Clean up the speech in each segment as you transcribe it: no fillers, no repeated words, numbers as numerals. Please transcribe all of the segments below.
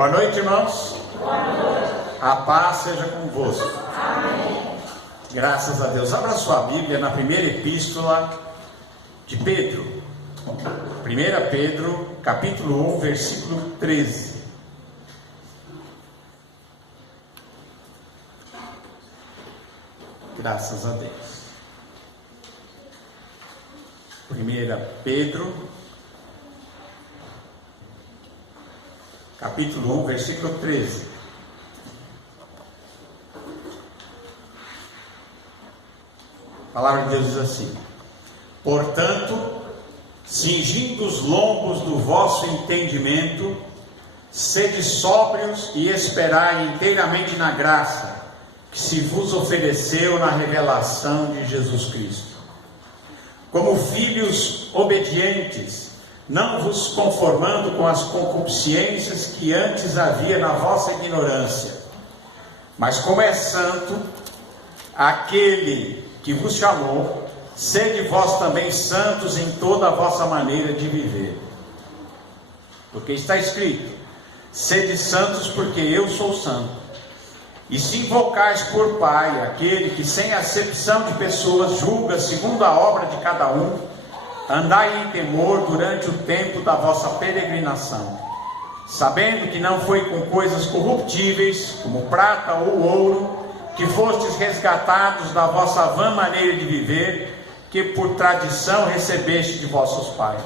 Boa noite, irmãos. Boa noite. A paz seja convosco. Amém. Graças a Deus. Abra sua Bíblia na primeira epístola de Pedro. 1 Pedro, capítulo 1, versículo 13. Graças a Deus. 1 Pedro, capítulo 1, versículo 13. A palavra de Deus diz assim: portanto, cingindo os lombos do vosso entendimento, sede sóbrios e esperai inteiramente na graça que se vos ofereceu na revelação de Jesus Cristo. Como filhos obedientes, não vos conformando com as concupiscências que antes havia na vossa ignorância, mas como é santo aquele que vos chamou, sede vós também santos em toda a vossa maneira de viver. Porque está escrito: sede santos, porque eu sou santo. E se invocais por Pai aquele que sem acepção de pessoas julga segundo a obra de cada um, andai em temor durante o tempo da vossa peregrinação, sabendo que não foi com coisas corruptíveis, como prata ou ouro, que fostes resgatados da vossa vã maneira de viver, que por tradição recebeste de vossos pais,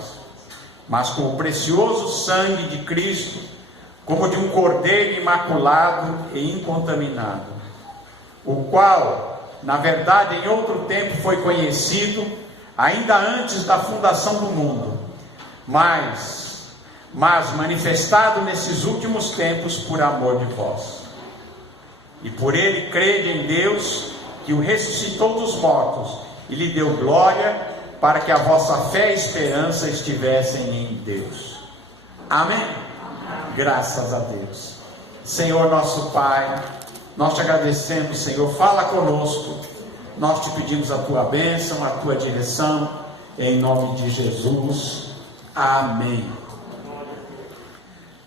mas com o precioso sangue de Cristo, como de um cordeiro imaculado e incontaminado, o qual, na verdade, em outro tempo foi conhecido, ainda antes da fundação do mundo, mas manifestado nesses últimos tempos por amor de vós. E por ele crede em Deus, que o ressuscitou dos mortos e lhe deu glória, para que a vossa fé e esperança estivessem em Deus. Amém? Graças a Deus. Senhor nosso Pai, nós te agradecemos, Senhor, fala conosco, nós te pedimos a tua bênção, a tua direção, em nome de Jesus. Amém.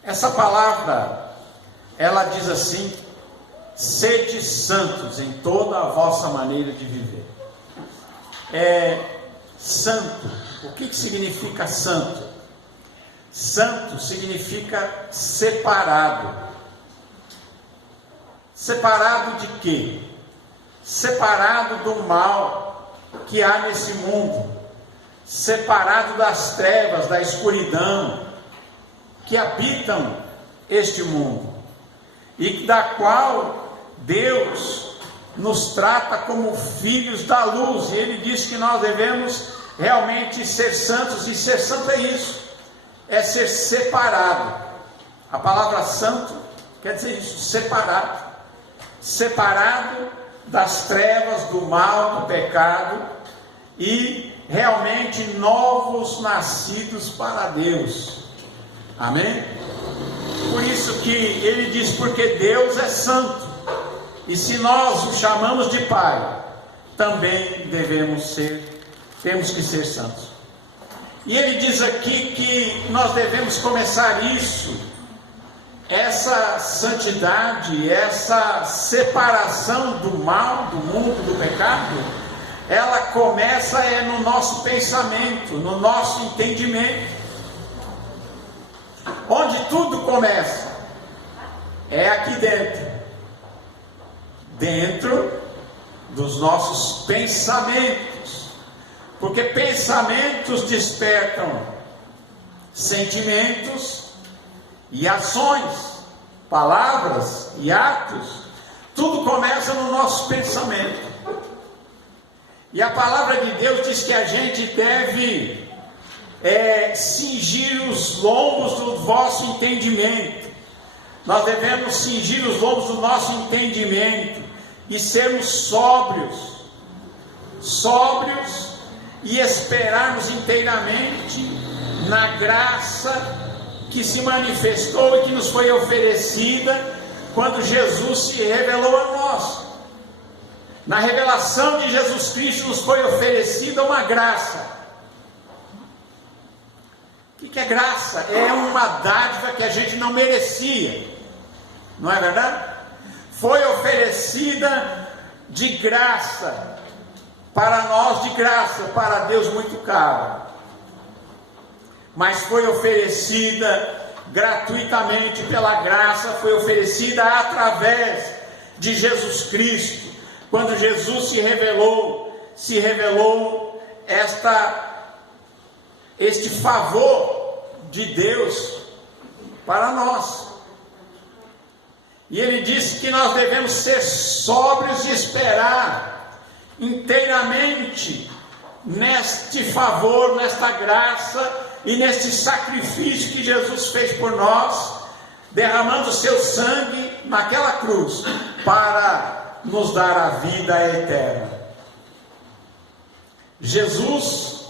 Essa palavra, ela diz assim: sede santos em toda a vossa maneira de viver. Santo, o que significa santo? Santo significa separado. Separado de quê? Separado do mal que há nesse mundo, separado das trevas, da escuridão que habitam este mundo, e da qual Deus nos trata como filhos da luz. E Ele diz que nós devemos realmente ser santos, e ser santo é isso, é ser separado. A palavra santo quer dizer isso, separado. Separado das trevas, do mal, do pecado, e realmente novos nascidos para Deus. Amém? Por isso que ele diz: porque Deus é santo, e se nós o chamamos de Pai, também temos que ser santos. E ele diz aqui que nós devemos começar essa santidade, essa separação do mal, do mundo, do pecado, ela começa no nosso pensamento, no nosso entendimento. Onde tudo começa é aqui dentro dos nossos pensamentos. Porque pensamentos despertam sentimentos e ações, palavras e atos. Tudo começa no nosso pensamento. E a palavra de Deus diz que a gente deve cingir os lombos do vosso entendimento. Nós devemos cingir os lombos do nosso entendimento e sermos sóbrios e esperarmos inteiramente na graça que se manifestou e que nos foi oferecida quando Jesus se revelou a nós. Na revelação de Jesus Cristo nos foi oferecida uma graça. O que é graça? É uma dádiva que a gente não merecia. não é verdade? Foi oferecida de graça, para nós de graça, para Deus muito caro, mas foi oferecida gratuitamente pela graça, foi oferecida através de Jesus Cristo. Quando Jesus se revelou este favor de Deus para nós. E ele disse que nós devemos ser sóbrios e esperar inteiramente neste favor, nesta graça e neste sacrifício que Jesus fez por nós, derramando o seu sangue naquela cruz para nos dar a vida eterna. Jesus,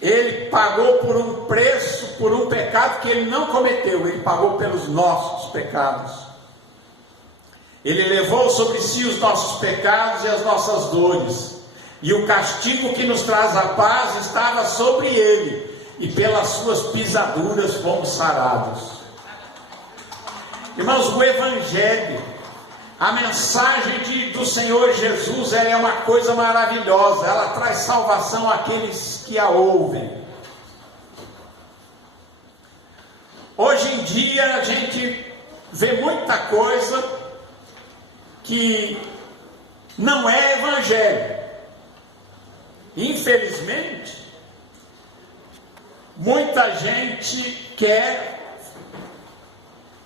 ele pagou por um preço, por um pecado que ele não cometeu, ele pagou pelos nossos pecados. Ele levou sobre si os nossos pecados e as nossas dores, e o castigo que nos traz a paz estava sobre ele, e pelas suas pisaduras fomos sarados. Irmãos, o Evangelho, a mensagem do Senhor Jesus, ela é uma coisa maravilhosa, ela traz salvação àqueles que a ouvem. Hoje em dia a gente vê muita coisa que não é Evangelho. Infelizmente, muita gente quer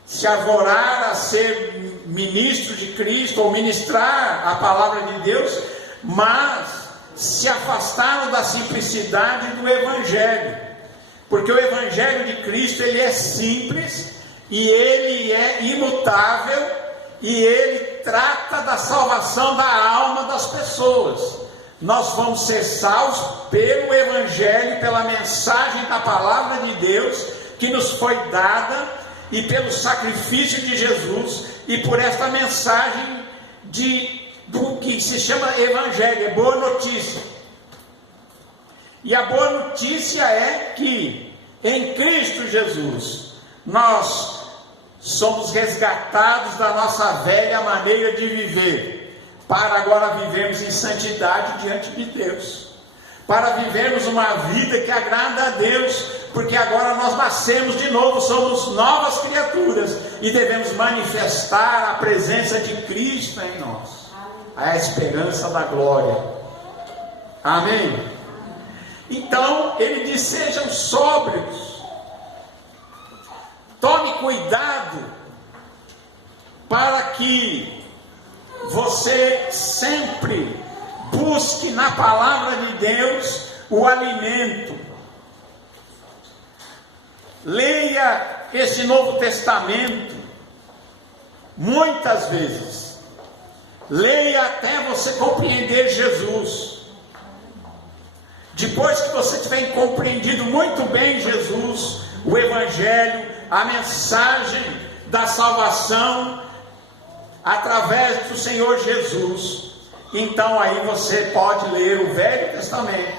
se arvorar a ser ministro de Cristo ou ministrar a palavra de Deus, mas se afastaram da simplicidade do Evangelho, porque o Evangelho de Cristo ele é simples e ele é imutável e ele trata da salvação da alma das pessoas. Nós vamos ser salvos pelo Evangelho, pela mensagem da palavra de Deus que nos foi dada, e pelo sacrifício de Jesus, e por esta mensagem do que se chama Evangelho, é boa notícia. E a boa notícia é que em Cristo Jesus nós somos resgatados da nossa velha maneira de viver, para agora vivermos em santidade diante de Deus, para vivermos uma vida que agrada a Deus, porque agora nós nascemos de novo, somos novas criaturas e devemos manifestar a presença de Cristo em nós, a esperança da glória. Amém? Então ele diz: sejam sóbrios, tome cuidado para que você sempre busque na palavra de Deus o alimento. Leia esse Novo Testamento muitas vezes, leia até você compreender Jesus. Depois que você tiver compreendido muito bem Jesus, o Evangelho, a mensagem da salvação através do Senhor Jesus, então aí você pode ler o Velho Testamento,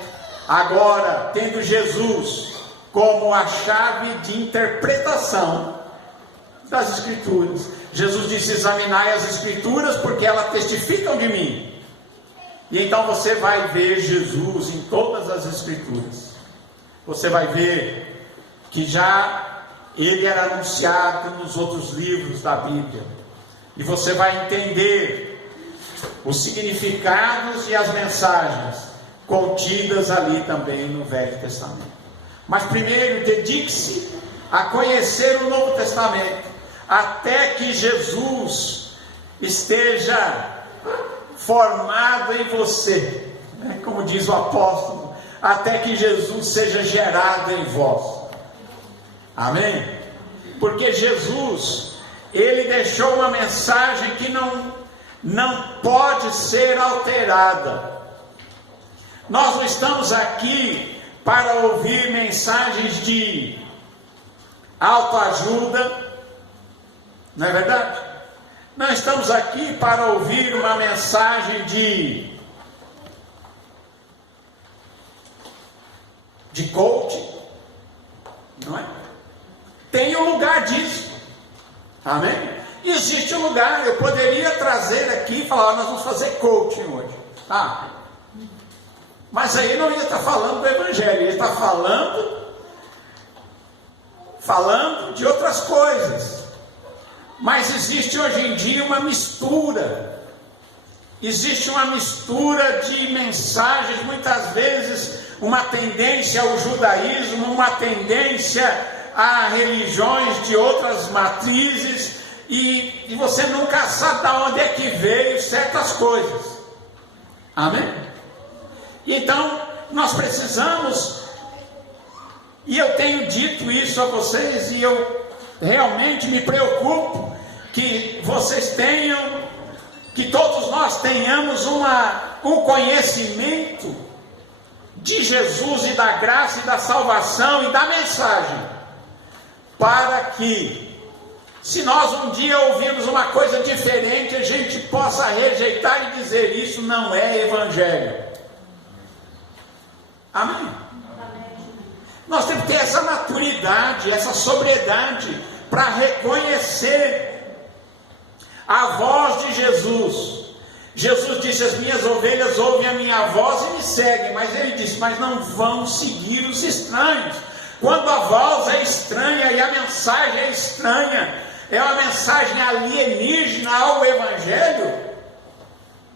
agora tendo Jesus como a chave de interpretação das Escrituras. Jesus disse: examinai as Escrituras, porque elas testificam de mim. E então você vai ver Jesus em todas as Escrituras. Você vai ver que já ele era anunciado nos outros livros da Bíblia. E você vai entender os significados e as mensagens contidas ali também no Velho Testamento. Mas primeiro, dedique-se a conhecer o Novo Testamento, até que Jesus esteja formado em você, como diz o apóstolo, até que Jesus seja gerado em vós. Amém? Porque Jesus, ele deixou uma mensagem que não pode ser alterada. Nós não estamos aqui para ouvir mensagens de autoajuda, não é verdade? Não estamos aqui para ouvir uma mensagem de coaching, não é? Tem um lugar disso, amém? E existe um lugar, eu poderia trazer aqui e falar, nós vamos fazer coaching hoje. Mas aí não ia estar falando do Evangelho, ia estar falando de outras coisas. Mas existe hoje em dia uma mistura. Existe uma mistura de mensagens, muitas vezes uma tendência ao judaísmo, uma tendência a religiões de outras matrizes, e você nunca sabe de onde é que veio certas coisas. Amém? Então, nós precisamos, e eu tenho dito isso a vocês, e eu realmente me preocupo que vocês tenham, que todos nós tenhamos um conhecimento de Jesus e da graça e da salvação e da mensagem, para que, se nós um dia ouvirmos uma coisa diferente, a gente possa rejeitar e dizer, isso não é Evangelho. Amém? Nós temos que ter essa maturidade, essa sobriedade, para reconhecer a voz de Jesus. Jesus disse, as minhas ovelhas ouvem a minha voz e me seguem, mas ele disse, mas não vão seguir os estranhos. Quando a voz é estranha e a mensagem é estranha, é uma mensagem alienígena ao Evangelho,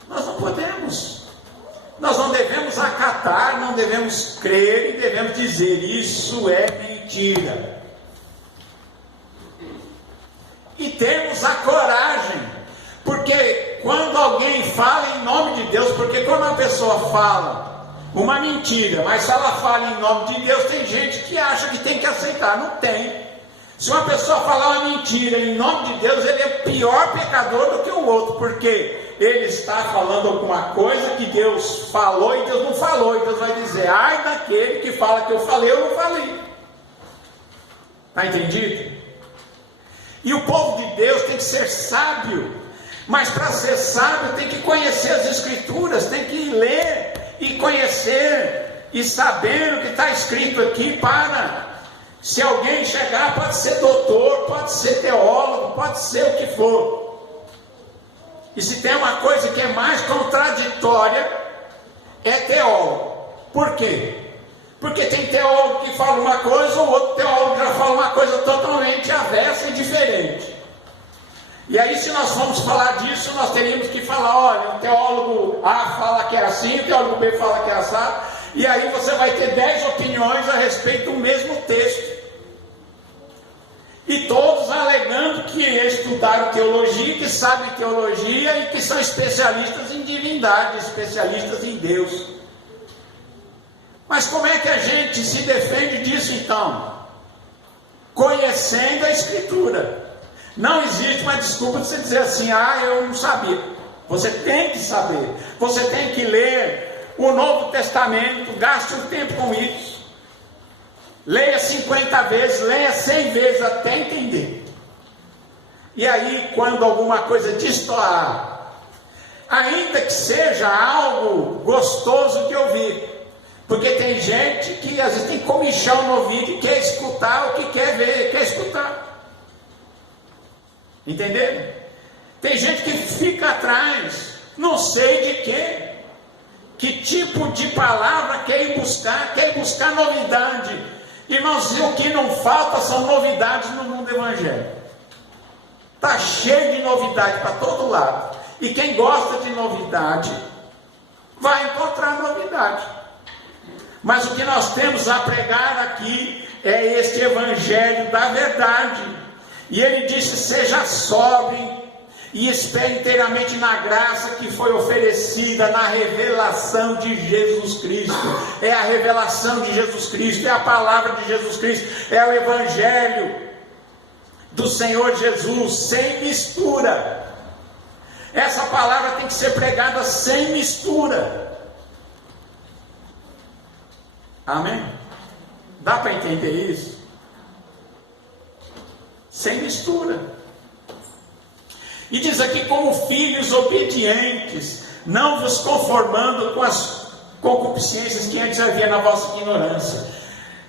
nós não podemos, nós não devemos acatar, não devemos crer e devemos dizer, isso é mentira. E temos a coragem, porque quando alguém fala em nome de Deus, porque quando uma pessoa fala uma mentira, mas se ela fala em nome de Deus, tem gente que acha que tem que aceitar. Não tem. Se uma pessoa falar uma mentira em nome de Deus, ele é pior pecador do que o outro, porque ele está falando alguma coisa que Deus falou e Deus não falou, e Deus vai dizer, ai daquele que fala que eu falei, eu não falei. Está entendido? E o povo de Deus tem que ser sábio, mas para ser sábio tem que conhecer as Escrituras, tem que ler e conhecer e saber o que está escrito aqui, para, se alguém chegar, pode ser doutor, pode ser teólogo, pode ser o que for. E se tem uma coisa que é mais contraditória, é teólogo. Por quê? Porque tem teólogo que fala uma coisa, o outro teólogo já fala uma coisa totalmente avessa e diferente. E aí, se nós formos falar disso, nós teríamos que falar, olha, o teólogo A fala que é assim, o teólogo B fala que é assado, e aí você vai ter 10 opiniões a respeito do mesmo texto. E todos alegando que estudaram teologia, que sabem teologia e que são especialistas em divindade, especialistas em Deus. Mas como é que a gente se defende disso então? Conhecendo a Escritura. Não existe uma desculpa de você dizer assim, eu não sabia. Você tem que saber. Você tem que ler o Novo Testamento, gaste um tempo com isso. Leia 50 vezes, leia 100 vezes até entender. E aí, quando alguma coisa destoar, ainda que seja algo gostoso de ouvir, porque tem gente que às vezes tem comichão no ouvido e quer escutar o que quer ver, quer escutar. Entenderam? Tem gente que fica atrás, não sei de quê, que tipo de palavra quer ir buscar novidade. Irmãos, o que não falta são novidades no mundo evangélico. Está cheio de novidade para todo lado. E quem gosta de novidade, vai encontrar novidade. Mas o que nós temos a pregar aqui é este evangelho da verdade. E ele disse, seja sóbrio e espere inteiramente na graça que foi oferecida na revelação de Jesus Cristo. É a revelação de Jesus Cristo, é a palavra de Jesus Cristo, é o evangelho do Senhor Jesus, sem mistura. Essa palavra tem que ser pregada sem mistura. Amém? Dá para entender isso? Sem mistura. E diz aqui, como filhos obedientes, não vos conformando com as concupiscências que antes havia na vossa ignorância.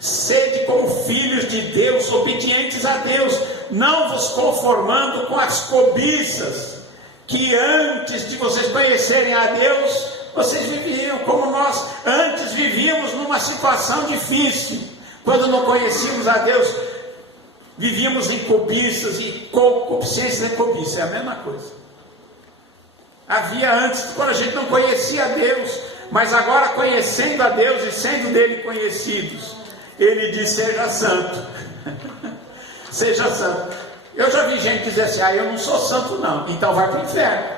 Sede como filhos de Deus, obedientes a Deus. não vos conformando com as cobiças que antes de vocês conhecerem a Deus, vocês viviam como nós antes vivíamos numa situação difícil. Quando não conhecíamos a Deus, vivíamos em cobiças, e concupiscência e cobiça, é a mesma coisa. Havia antes, quando a gente não conhecia a Deus, mas agora conhecendo a Deus e sendo dele conhecidos, ele diz: seja santo. Seja santo. Eu já vi gente dizer assim: eu não sou santo não, então vai para o inferno.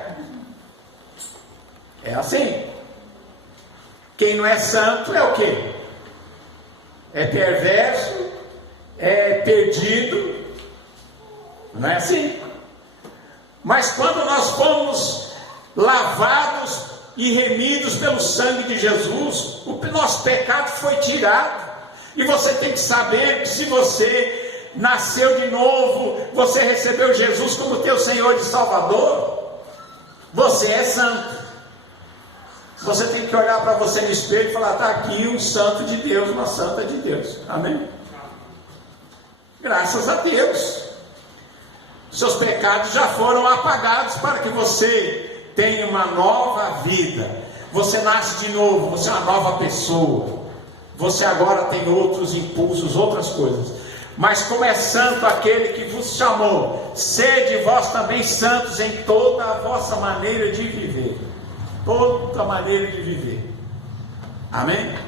É assim. Quem não é santo é o quê? É perverso, é perdido. Não é assim. Mas quando nós fomos lavados e remidos pelo sangue de Jesus, o nosso pecado foi tirado. E você tem que saber que se você nasceu de novo, você recebeu Jesus como teu Senhor e Salvador, você é santo. Você tem que olhar para você no espelho e falar: está aqui um santo de Deus, uma santa de Deus. Amém? Graças a Deus. Seus pecados já foram apagados para que você tenha uma nova vida. Você nasce de novo, você é uma nova pessoa. Você agora tem outros impulsos, outras coisas. Mas como é santo aquele que vos chamou, sede vós também santos em toda a vossa maneira de viver. Toda maneira de viver. Amém?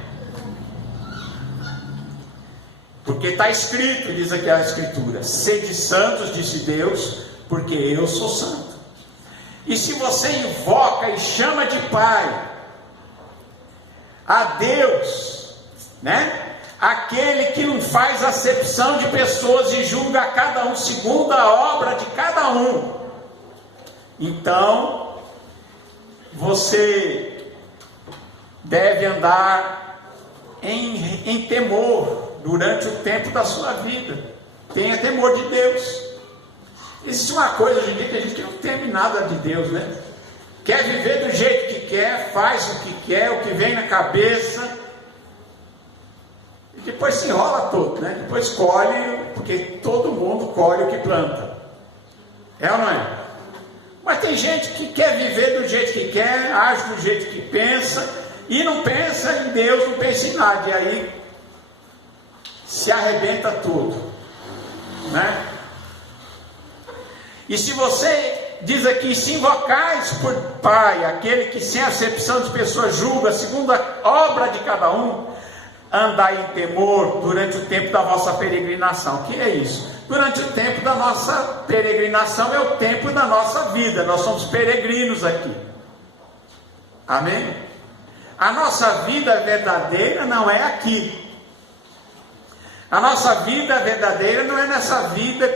Porque está escrito, diz aqui a Escritura: sede santos, disse Deus, porque eu sou santo. E se você invoca e chama de Pai a Deus, né? Aquele que não faz acepção de pessoas e julga cada um segundo a obra de cada um, então você deve andar em temor durante o tempo da sua vida. Tenha temor de Deus. Existe uma coisa hoje em dia que a gente não teme nada de Deus, né? Quer viver do jeito que quer, faz o que quer, o que vem na cabeça, e depois se enrola todo, né? Depois colhe, porque todo mundo colhe o que planta. É ou não é? Mas tem gente que quer viver do jeito que quer, age do jeito que pensa, e não pensa em Deus, não pensa em nada, e aí se arrebenta tudo, né? E se você diz aqui: se invocais por Pai, aquele que sem acepção de pessoas julga segundo a obra de cada um, andai em temor durante o tempo da vossa peregrinação. O que é isso? Durante o tempo da nossa peregrinação é o tempo da nossa vida. Nós somos peregrinos aqui. Amém? A nossa vida verdadeira não é aqui. A nossa vida verdadeira não é nessa vida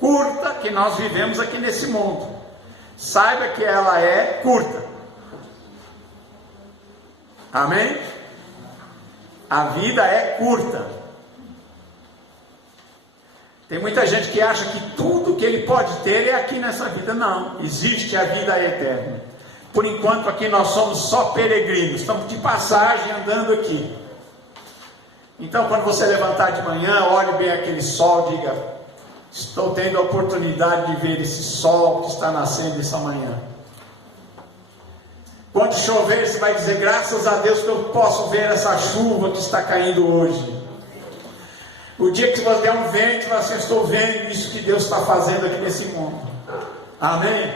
curta que nós vivemos aqui nesse mundo. Saiba que ela é curta. Amém? A vida é curta. Tem muita gente que acha que tudo que ele pode ter é aqui nessa vida. Não, existe a vida eterna. Por enquanto aqui nós somos só peregrinos, estamos de passagem andando aqui. Então quando você levantar de manhã, olhe bem aquele sol, diga: estou tendo a oportunidade de ver esse sol que está nascendo essa manhã. Quando chover, você vai dizer: graças a Deus que eu posso ver essa chuva que está caindo hoje. O dia que você der um vento, você vai assim: estou vendo isso que Deus está fazendo aqui nesse mundo. Amém?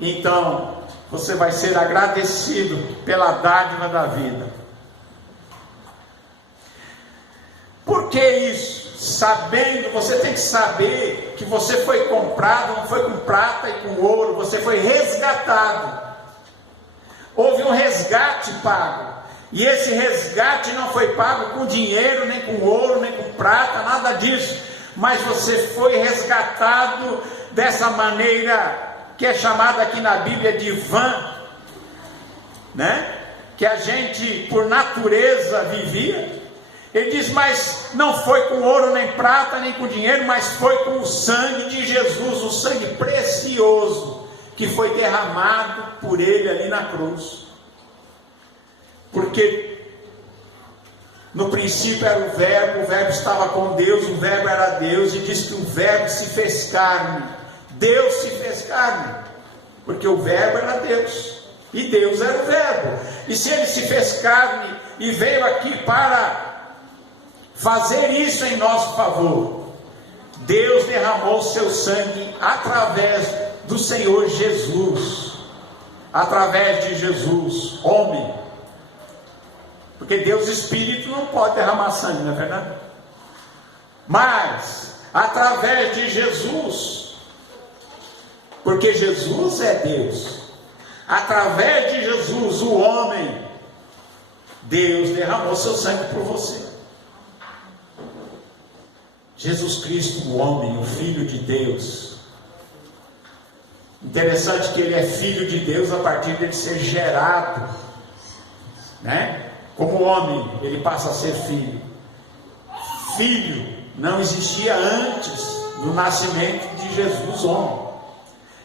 Então, você vai ser agradecido pela dádiva da vida. Por que isso? Sabendo, você tem que saber que você foi comprado, não foi com prata e com ouro, você foi resgatado. Houve um resgate pago. E esse resgate não foi pago com dinheiro, nem com ouro, nem com prata, nada disso. Mas você foi resgatado dessa maneira que é chamada aqui na Bíblia de vã, né? Que a gente por natureza vivia. Ele diz: mas não foi com ouro, nem prata, nem com dinheiro, mas foi com o sangue de Jesus, o sangue precioso que foi derramado por ele ali na cruz. Porque No princípio era o Verbo estava com Deus, o Verbo era Deus, e diz que o Verbo se fez carne. Deus se fez carne, porque o Verbo era Deus, e Deus era o Verbo. E se Ele se fez carne e veio aqui para fazer isso em nosso favor, Deus derramou seu sangue através do Senhor Jesus, através de Jesus, homem, porque Deus Espírito não pode derramar sangue, não é verdade? Mas através de Jesus, porque Jesus é Deus, através de Jesus, o homem, Deus derramou seu sangue por você. Jesus Cristo, o homem, o Filho de Deus. Interessante que ele é Filho de Deus a partir dele ser gerado, né? Como homem, ele passa a ser filho. Filho não existia antes do nascimento de Jesus, homem.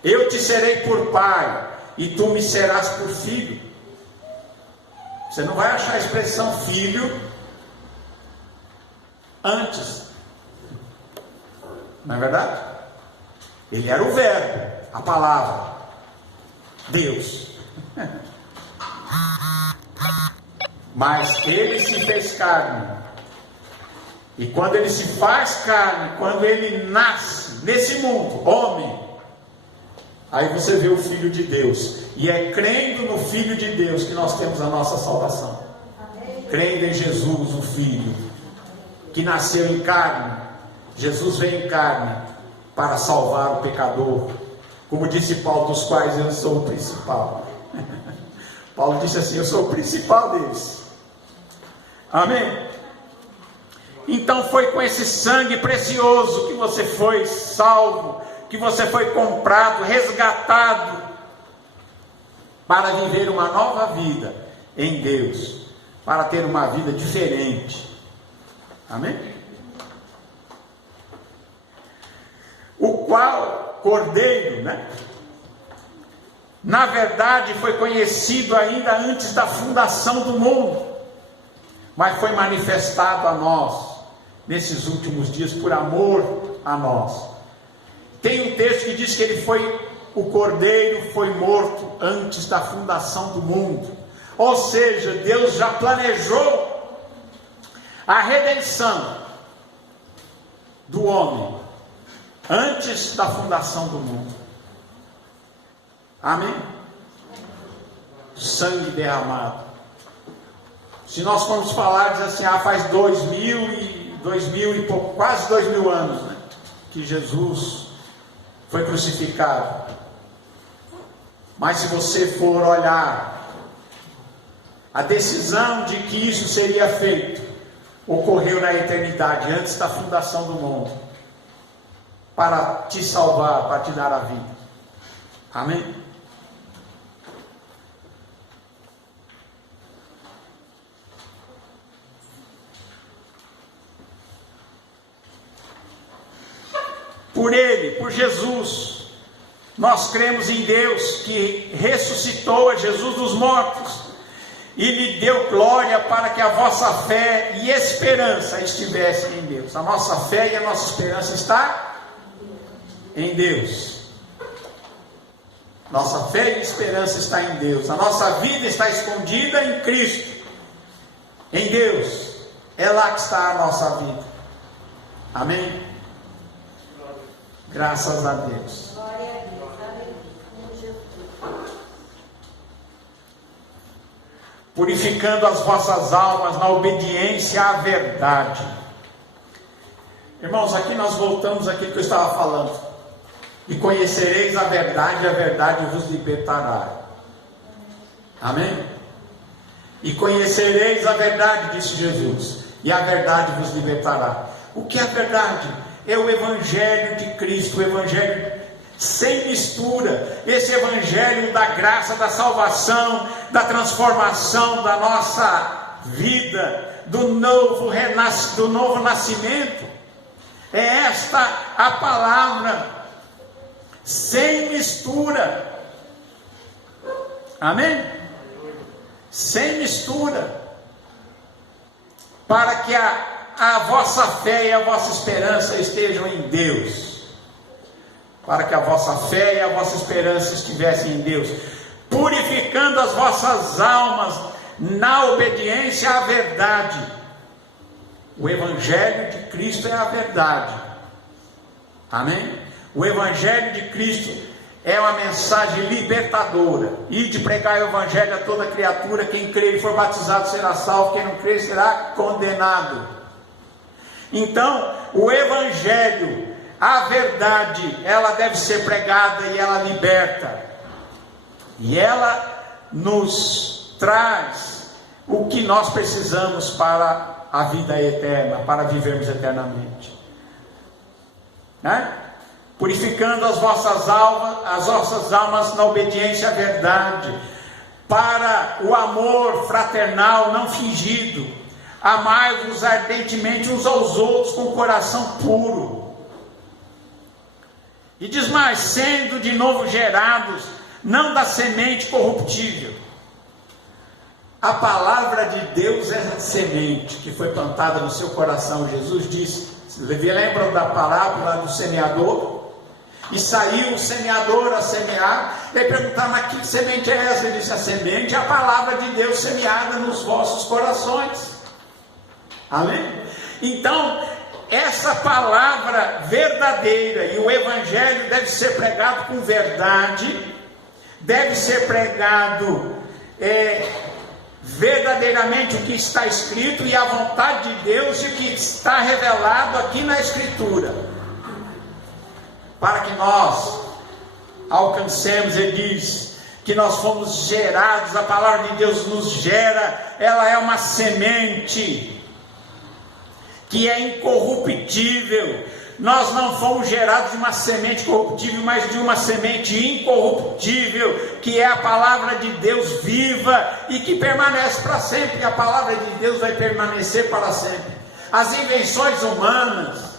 Eu te serei por pai, e tu me serás por filho. Você não vai achar a expressão filho antes. Não é verdade? Ele era o Verbo, a palavra, Deus. Mas ele se fez carne. E quando ele se faz carne, quando ele nasce nesse mundo, homem, aí você vê o Filho de Deus. E é crendo no Filho de Deus que nós temos a nossa salvação. Crendo em Jesus, o Filho, que nasceu em carne. Jesus veio em carne para salvar o pecador. Como disse Paulo, dos quais eu sou o principal. Paulo disse assim: eu sou o principal deles. Amém? Então foi com esse sangue precioso que você foi salvo, que você foi comprado, resgatado, para viver uma nova vida em Deus, para ter uma vida diferente. Amém? O qual Cordeiro, né? Na verdade foi conhecido ainda antes da fundação do mundo, mas foi manifestado a nós nesses últimos dias por amor a nós. Tem um texto que diz que ele foi, o Cordeiro foi morto antes da fundação do mundo. Ou seja, Deus já planejou a redenção do homem antes da fundação do mundo. Amém? Sangue derramado. Se nós formos falar, diz assim, faz 2000 e pouco, quase 2000 anos, né, que Jesus foi crucificado. Mas se você for olhar, a decisão de que isso seria feito ocorreu na eternidade, antes da fundação do mundo, para te salvar, para te dar a vida. Amém? Por Ele, por Jesus, nós cremos em Deus que ressuscitou a Jesus dos mortos e lhe deu glória para que a vossa fé e esperança estivessem em Deus. A nossa fé e a nossa esperança está em Deus. Nossa fé e esperança está em Deus. A nossa vida está escondida em Cristo, em Deus. É lá que está a nossa vida. Amém? Graças a Deus. Purificando as vossas almas na obediência à verdade. Irmãos, aqui nós voltamos àquilo que eu estava falando. E conhecereis a verdade vos libertará. Amém? E conhecereis a verdade, disse Jesus, e a verdade vos libertará. O que é a verdade? É o Evangelho de Cristo, o Evangelho sem mistura, esse Evangelho da graça, da salvação, da transformação da nossa vida, do novo nascimento. É esta a palavra, sem mistura. Amém? Sem mistura. para que a vossa fé e a vossa esperança estejam em Deus. Para que a vossa fé e a vossa esperança estivessem em Deus, purificando as vossas almas na obediência à verdade. O Evangelho de Cristo é a verdade. Amém? O Evangelho de Cristo é uma mensagem libertadora. E de pregar o Evangelho a toda criatura, quem crer e for batizado será salvo, quem não crer será condenado. Então, o Evangelho, a verdade, ela deve ser pregada e ela liberta. E ela nos traz o que nós precisamos para a vida eterna, para vivermos eternamente. Né? Purificando as vossas almas na obediência à verdade, para o amor fraternal não fingido. Amai-vos ardentemente uns aos outros com o coração puro. E diz mais: sendo de novo gerados, não da semente corruptível. A palavra de Deus é a semente que foi plantada no seu coração. Jesus disse, lembram da parábola do semeador? E saiu o semeador a semear. Ele perguntava: mas que semente é essa? Ele disse: a semente é a palavra de Deus semeada nos vossos corações. Amém? Então, essa palavra verdadeira, e o Evangelho deve ser pregado com verdade, deve ser pregado verdadeiramente o que está escrito e a vontade de Deus e o que está revelado aqui na Escritura, para que nós alcancemos. Ele diz que nós fomos gerados, a palavra de Deus nos gera, ela é uma semente que é incorruptível. Nós não fomos gerados de uma semente corruptível, mas de uma semente incorruptível, que é a palavra de Deus viva e que permanece para sempre. A palavra de Deus vai permanecer para sempre. As invenções humanas,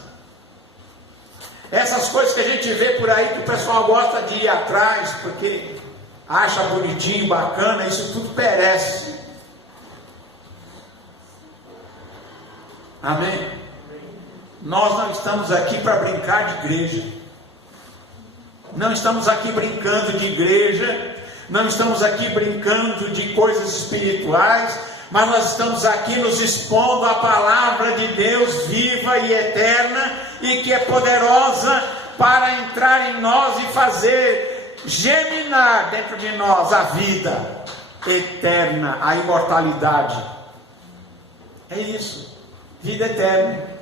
essas coisas que a gente vê por aí, que o pessoal gosta de ir atrás, porque acha bonitinho, bacana, isso tudo perece. Amém? Nós não estamos aqui para brincar de igreja. Não estamos aqui brincando de igreja. Não estamos aqui brincando de coisas espirituais. Mas nós estamos aqui nos expondo à palavra de Deus viva e eterna, e que é poderosa para entrar em nós e fazer germinar dentro de nós a vida eterna, a imortalidade. É isso, vida eterna.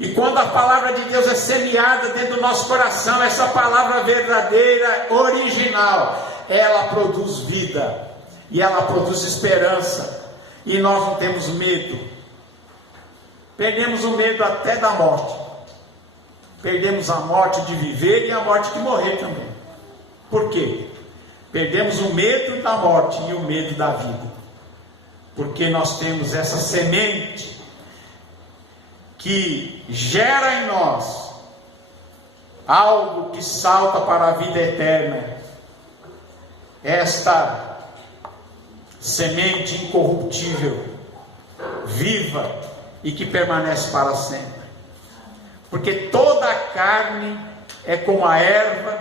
E quando a palavra de Deus é semeada dentro do nosso coração, essa palavra verdadeira, original, ela produz vida, e ela produz esperança, e nós não temos medo. Perdemos o medo até da morte. Perdemos a morte de viver e a morte de morrer também. Por quê? Perdemos o medo da morte e o medo da vida, porque nós temos essa semente que gera em nós algo que salta para a vida eterna. Esta semente incorruptível, viva e que permanece para sempre. Porque toda a carne é como a erva,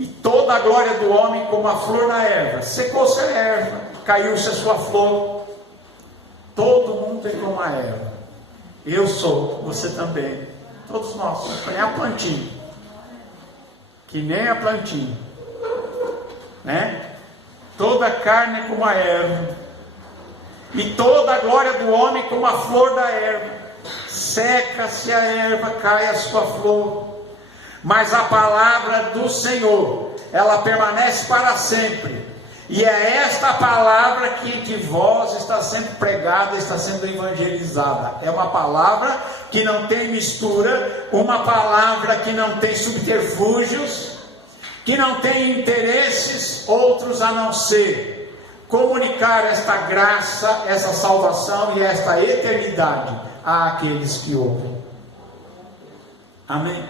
e toda a glória do homem como a flor da erva. Secou-se a erva, caiu-se a sua flor. Todo mundo é como a erva. Eu sou, você também. Todos nós, que nem a plantinha. Que nem a plantinha. Né? Toda a carne é como a erva, e toda a glória do homem como a flor da erva. Seca-se a erva, cai a sua flor, mas a palavra do Senhor, ela permanece para sempre. E é esta palavra que entre vós está sendo pregada, está sendo evangelizada. É uma palavra que não tem mistura, uma palavra que não tem subterfúgios, que não tem interesses outros a não ser comunicar esta graça, essa salvação e esta eternidade àqueles que ouvem. Amém?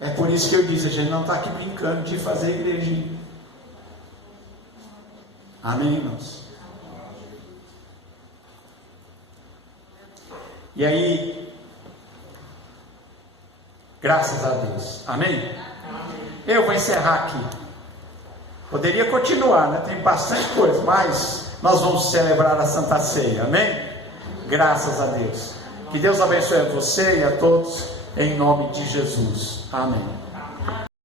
É por isso que eu disse, a gente não está aqui brincando de fazer igrejinha. Amém, irmãos? E aí, graças a Deus. Amém? Eu vou encerrar aqui. Poderia continuar, né? Tem bastante coisa, mas nós vamos celebrar a Santa Ceia. Amém? Graças a Deus. Que Deus abençoe a você e a todos, em nome de Jesus. Amém.